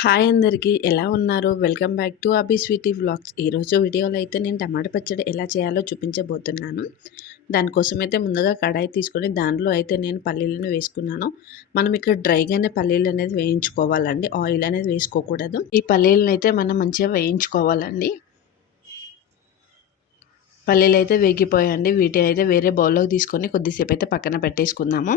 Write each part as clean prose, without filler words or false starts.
Hi అందరికీ ఎలా ఉన్నారు? Welcome back to Abhi sweety vlogs. ఈరోజు వీడియోలో అయితే నేను టమాటా పచ్చడి ఎలా చేయాలో చూపించబోతున్నాను. దానికోసం అయితే ముందుగా కడాయి తీసుకొని దాంట్లో అయితే నేను పల్లీలను వేసుకున్నాను. మనం ఇక్కడ డ్రైగానే పల్లీలు అనేది వేయించుకోవాలండి, ఆయిల్ అనేది వేసుకోకూడదు. ఈ పల్లీలను అయితే మనం మంచిగా వేయించుకోవాలండి. పల్లీలు అయితే వేగిపోయాయండి. వీటిని అయితే వేరే బౌల్లోకి తీసుకొని కొద్దిసేపు అయితే పక్కన పెట్టేసుకుందాము.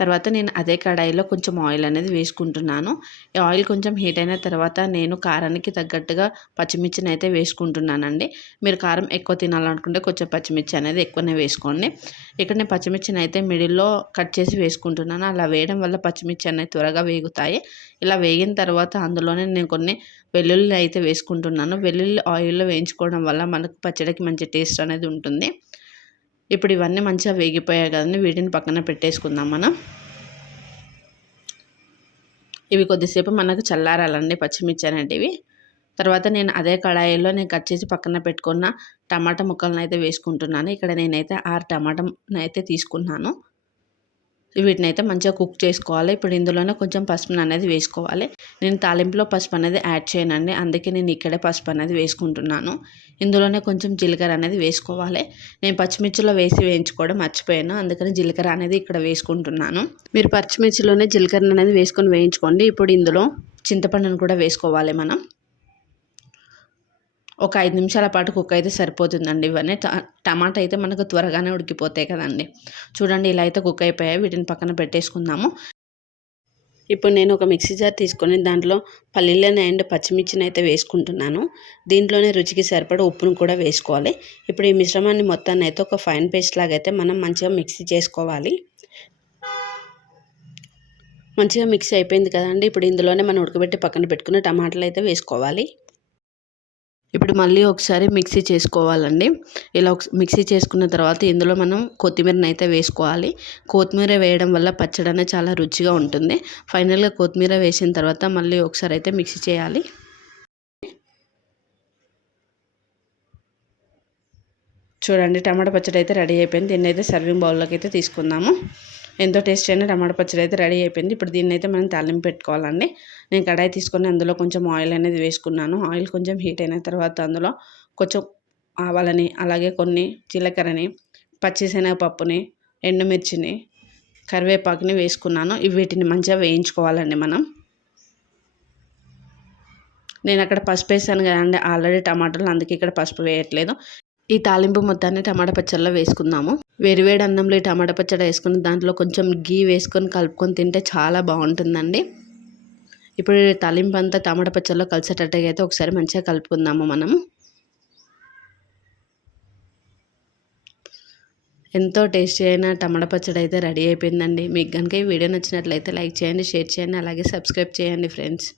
తర్వాత నేను అదే కడాయిలో కొంచెం ఆయిల్ అనేది వేసుకుంటున్నాను. ఈ ఆయిల్ కొంచెం హీట్ అయిన తర్వాత నేను కారానికి తగ్గట్టుగా పచ్చిమిర్చిని అయితే వేసుకుంటున్నానండి. మీరు కారం ఎక్కువ తినాలనుకుంటే కొంచెం పచ్చిమిర్చి అనేది ఎక్కువనే వేసుకోండి. ఇక్కడ నేను పచ్చిమిర్చిని అయితే మిడిల్లో కట్ చేసి వేసుకుంటున్నాను. అలా వేయడం వల్ల పచ్చిమిర్చి అనేది త్వరగా వేగుతాయి. ఇలా వేగిన తర్వాత అందులోనే నేను కొన్ని వెల్లుల్లి అయితే వేసుకుంటున్నాను. వెల్లుల్లి ఆయిల్లో వేయించుకోవడం వల్ల మనకు పచ్చడికి మంచి టేస్ట్ అనేది ఉంటుంది. ఇప్పుడు ఇవన్నీ మంచిగా వేగిపోయాయి కదండి, వీటిని పక్కన పెట్టేసుకుందాం మనం. ఇవి కొద్దిసేపు మనకు చల్లారాలండి పచ్చిమిర్చి అనేటివి. తర్వాత నేను అదే కడాయిలో నేను కట్ చేసి పక్కన పెట్టుకున్న టమాటా ముక్కలను అయితే వేసుకుంటున్నాను. ఇక్కడ నేనైతే 6 టమాటాను అయితే తీసుకున్నాను. వీటినైతే మంచిగా కుక్ చేసుకోవాలి. ఇప్పుడు ఇందులోనే కొంచెం పసుపు అనేది వేసుకోవాలి. నేను తాలింపులో పసుపు అనేది యాడ్ చేయనండి, అందుకే నేను ఇక్కడే పసుపు అనేది వేసుకుంటున్నాను. ఇందులోనే కొంచెం జీలకర్ర అనేది వేసుకోవాలి. నేను పచ్చిమిర్చిలో వేసి వేయించుకోవడం మర్చిపోయాను, అందుకని జీలకర్ర అనేది ఇక్కడ వేసుకుంటున్నాను. మీరు పచ్చిమిర్చిలోనే జీలకర్ర అనేది వేసుకొని వేయించుకోండి. ఇప్పుడు ఇందులో చింతపండును కూడా వేసుకోవాలి మనం. ఒక 5 నిమిషాల పాటు కుక్ అయితే సరిపోతుందండి. ఇవన్నీ టమాటా అయితే మనకు త్వరగానే ఉడికిపోతాయి కదండి. చూడండి, ఇలా అయితే కుక్ అయిపోయాయి. వీటిని పక్కన పెట్టేసుకుందాము. ఇప్పుడు నేను ఒక మిక్సీ జార్ తీసుకొని దాంట్లో పల్లీలను అండ్ పచ్చిమిర్చిని అయితే వేసుకుంటున్నాను. దీంట్లోనే రుచికి సరిపడా ఉప్పును కూడా వేసుకోవాలి. ఇప్పుడు ఈ మిశ్రమాన్ని మొత్తాన్ని అయితే ఒక ఫైన్ పేస్ట్ లాగా అయితే మనం మంచిగా మిక్సీ చేసుకోవాలి. మంచిగా మిక్సీ అయిపోయింది కదండి. ఇప్పుడు ఇందులోనే మనం ఉడకబెట్టి పక్కన పెట్టుకున్న టమాటాలు అయితే వేసుకోవాలి. ఇప్పుడు మళ్ళీ ఒకసారి మిక్సీ చేసుకోవాలండి. ఇలా మిక్సీ చేసుకున్న తర్వాత ఇందులో మనం కొత్తిమీరని అయితే వేసుకోవాలి. కొత్తిమీర వేయడం వల్ల పచ్చడి అనేది చాలా రుచిగా ఉంటుంది. ఫైనల్గా కొత్తిమీర వేసిన తర్వాత మళ్ళీ ఒకసారి అయితే మిక్సీ చేయాలి. చూడండి, టమాటా పచ్చడి అయితే రెడీ అయిపోయింది. దీన్ని అయితే సర్వింగ్ బౌల్లోకి అయితే తీసుకుందాము. ఎంతో టేస్ట్ అయిన టమాటా పచ్చడి అయితే రెడీ అయిపోయింది. ఇప్పుడు దీన్ని అయితే మనం తాలింపు పెట్టుకోవాలండి. నేను కడాయి తీసుకొని అందులో కొంచెం ఆయిల్ అనేది వేసుకున్నాను. ఆయిల్ కొంచెం హీట్ అయిన తర్వాత అందులో కొంచెం ఆవాలని, అలాగే కొన్ని జీలకర్రని, పచ్చిశనగపప్పుని, ఎండుమిర్చిని, కరివేపాకుని వేసుకున్నాను. వీటిని మంచిగా వేయించుకోవాలండి మనం. నేను అక్కడ పసుపు వేసాను కదండి ఆల్రెడీ టమాటాలు, అందుకే ఇక్కడ పసుపు వేయట్లేదు. ఈ తాలింపు మొత్తాన్ని టమాటా పచ్చడిలో వేసుకుందాము. వేడివేడి అన్నంలో ఈ టమాటా పచ్చడి వేసుకుని దాంట్లో కొంచెం గీ వేసుకొని కలుపుకొని తింటే చాలా బాగుంటుందండి. ఇప్పుడు తాలింపు అంతా టమాటా పచ్చడిలో కలిసేటట్టుగా అయితే ఒకసారి మంచిగా కలుపుకుందాము మనము. ఎంతో టేస్టీ అయిన టమాటా పచ్చడి అయితే రెడీ అయిపోయిందండి. మీకు కనుక ఈ వీడియో నచ్చినట్లయితే లైక్ చేయండి, షేర్ చేయండి, అలాగే సబ్స్క్రైబ్ చేయండి ఫ్రెండ్స్.